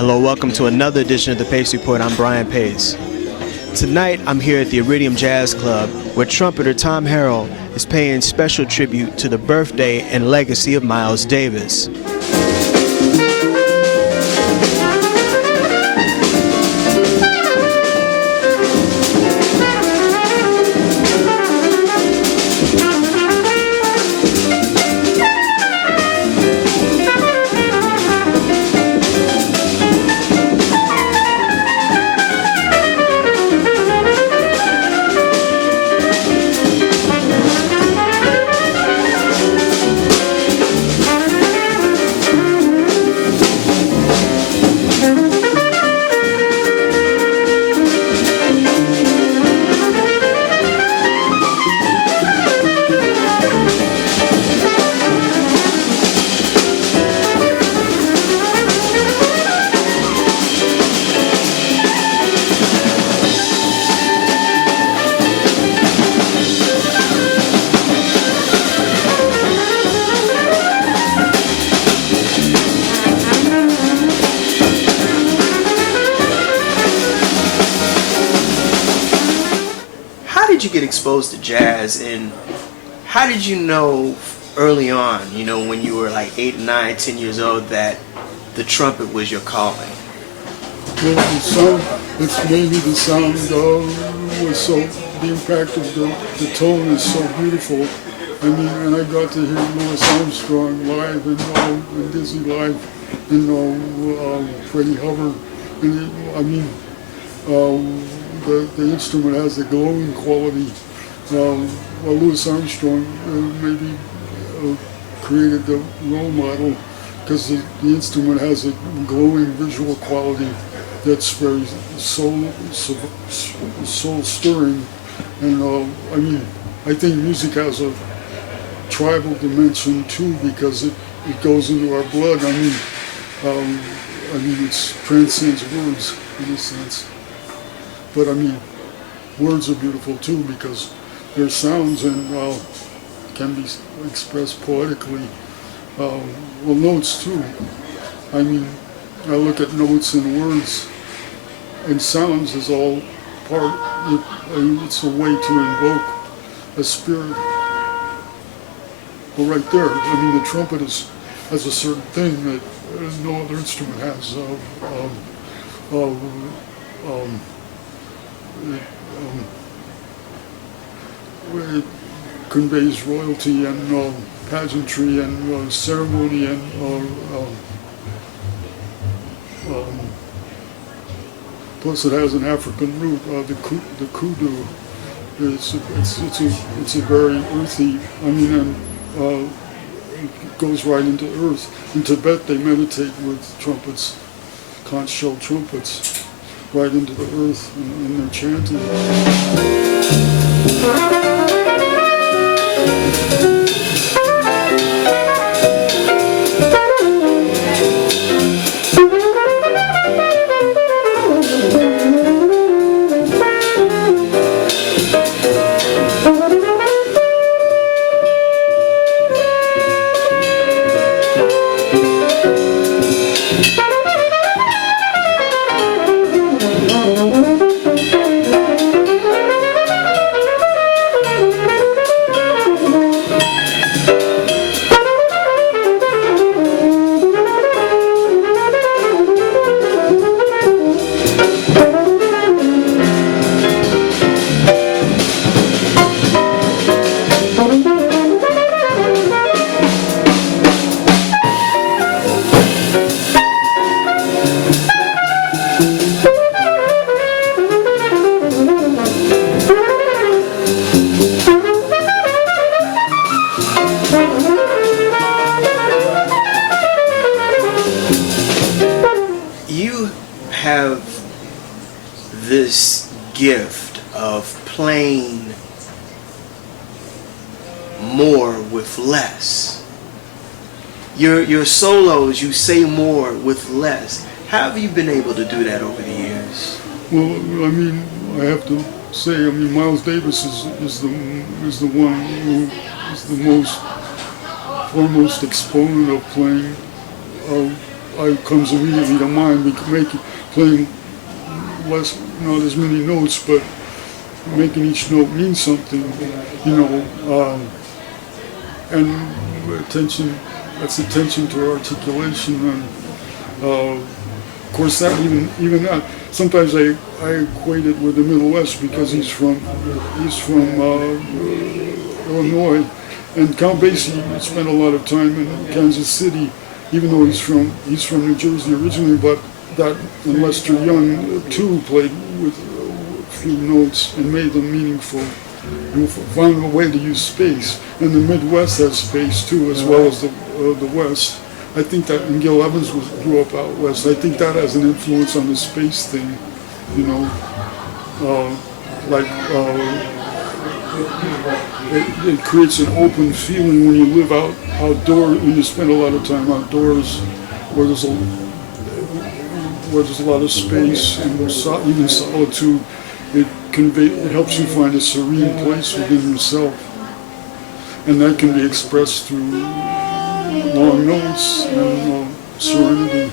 Hello, welcome to another edition of the Pace Report. I'm Brian Pace. Tonight, I'm here at the Iridium Jazz Club, where trumpeter Tom Harrell is paying special tribute to the birthday and legacy of Miles Davis. Did you get exposed to jazz, and how did you know early on, when you were like 8, 9, 10 years old, that the trumpet was your calling? Well, the sound, it's mainly the sound was so, the impact of the tone is so beautiful. I mean, and I got to hear Louis Armstrong live and Dizzy live, Freddie Hubbard, and the instrument has a glowing quality. Louis Armstrong maybe created the role model because the instrument has a glowing visual quality that's very soul stirring. And I think music has a tribal dimension too, because it goes into our blood. It transcends words in a sense. But words are beautiful too, because they're sounds and can be expressed poetically. Notes too. I look at notes and words, and sounds is all part. It's a way to invoke a spirit. Well, right there, the trumpet has a certain thing that no other instrument has. It conveys royalty and pageantry and ceremony and plus it has an African root. The kudu. It's a very earthy. It goes right into earth. In Tibet, they meditate with trumpets, conch shell trumpets, right into the earth, and they're chanting. Have this gift of playing more with less. Your solos, you say more with less. How have you been able to do that over the years? Well, I have to say, Miles Davis is the one who is the foremost exponent of playing comes immediately to mind. We can make it playing less, not as many notes, but making each note mean something, you know, and attention, that's attention to articulation, and of course that even that, sometimes I equate it with the Middle West because he's from Illinois, and Count Basie spent a lot of time in Kansas City, even though he's from New Jersey originally, but that and Lester Young too played with a few notes and made them meaningful. And found a way to use space, and the Midwest has space too, as well as the West. I think that, and Gil Evans grew up out west. I think that has an influence on the space thing, you know, it creates an open feeling when you live outdoors, when you spend a lot of time outdoors, where there's a lot of space and even solitude. It helps you find a serene place within yourself, and that can be expressed through long notes and serenity.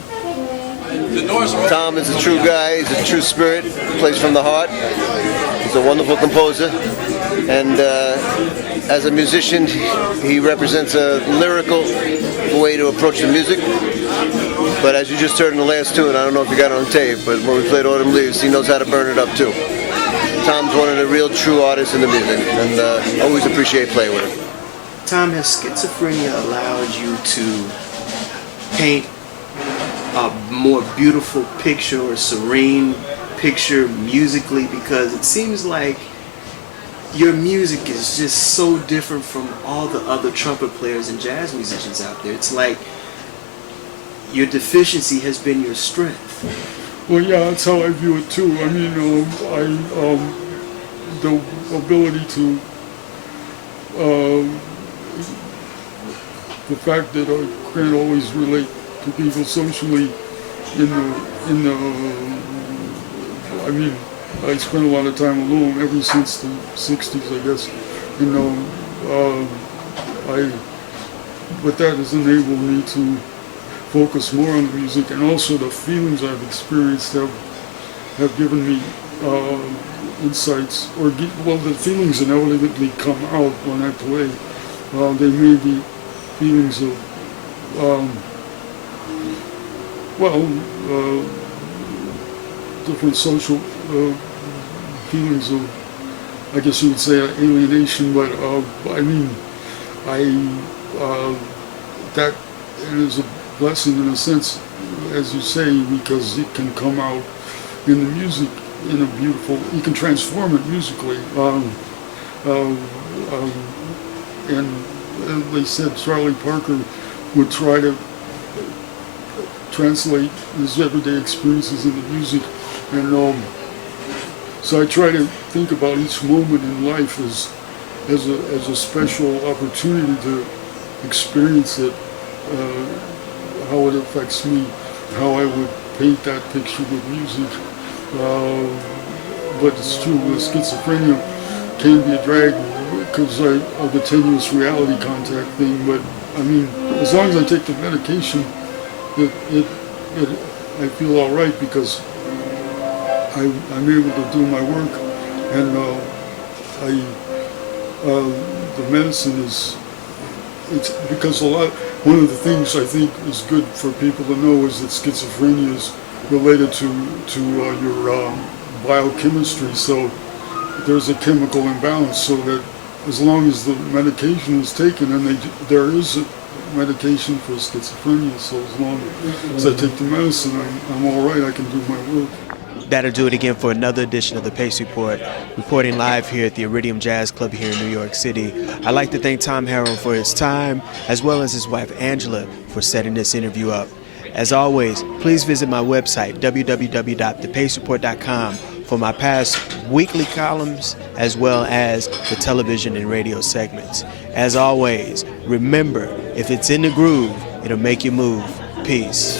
Tom is a true guy, he's a true spirit, plays from the heart. He's a wonderful composer, and as a musician, he represents a lyrical way to approach the music. But as you just heard in the last tune, I don't know if you got it on tape, but when we played Autumn Leaves, he knows how to burn it up too. Tom's one of the real true artists in the music, and always appreciate playing with him. Tom, has schizophrenia allowed you to paint a more beautiful picture or serene picture musically? Because it seems like your music is just so different from all the other trumpet players and jazz musicians out there. It's like your deficiency has been your strength. Well, yeah, that's how I view it too. I mean, the ability to, the fact that I can't always relate to people socially I mean, I spent a lot of time alone ever since the 60s, I guess, you know, but that has enabled me to focus more on the music, and also the feelings I've experienced have given me insights, the feelings inevitably come out when I play. They may be feelings of, different social feelings of, I guess you would say, alienation, but I mean, that is a blessing in a sense, as you say, because it can come out in the music in a beautiful, you can transform it musically. And they said Charlie Parker would try to translate his everyday experiences into music, and so I try to think about each moment in life as a special opportunity to experience it, how it affects me, how I would paint that picture with music. But it's true, the schizophrenia can be a drag because of the tenuous reality contact thing. But I mean, as long as I take the medication, I feel all right because I'm able to do my work, and the medicine it's because one of the things I think is good for people to know is that schizophrenia is related to your biochemistry. So there's a chemical imbalance, so that as long as the medication is taken, and there is a medication for schizophrenia, so as long as I take the medicine, I'm all right, I can do my work. That'll do it again for another edition of the Pace Report, reporting live here at the Iridium Jazz Club here in New York City. I'd like to thank Tom Harrell for his time, as well as his wife Angela for setting this interview up. As always, please visit my website, www.thepacereport.com, for my past weekly columns, as well as the television and radio segments. As always, remember, if it's in the groove, it'll make you move. Peace.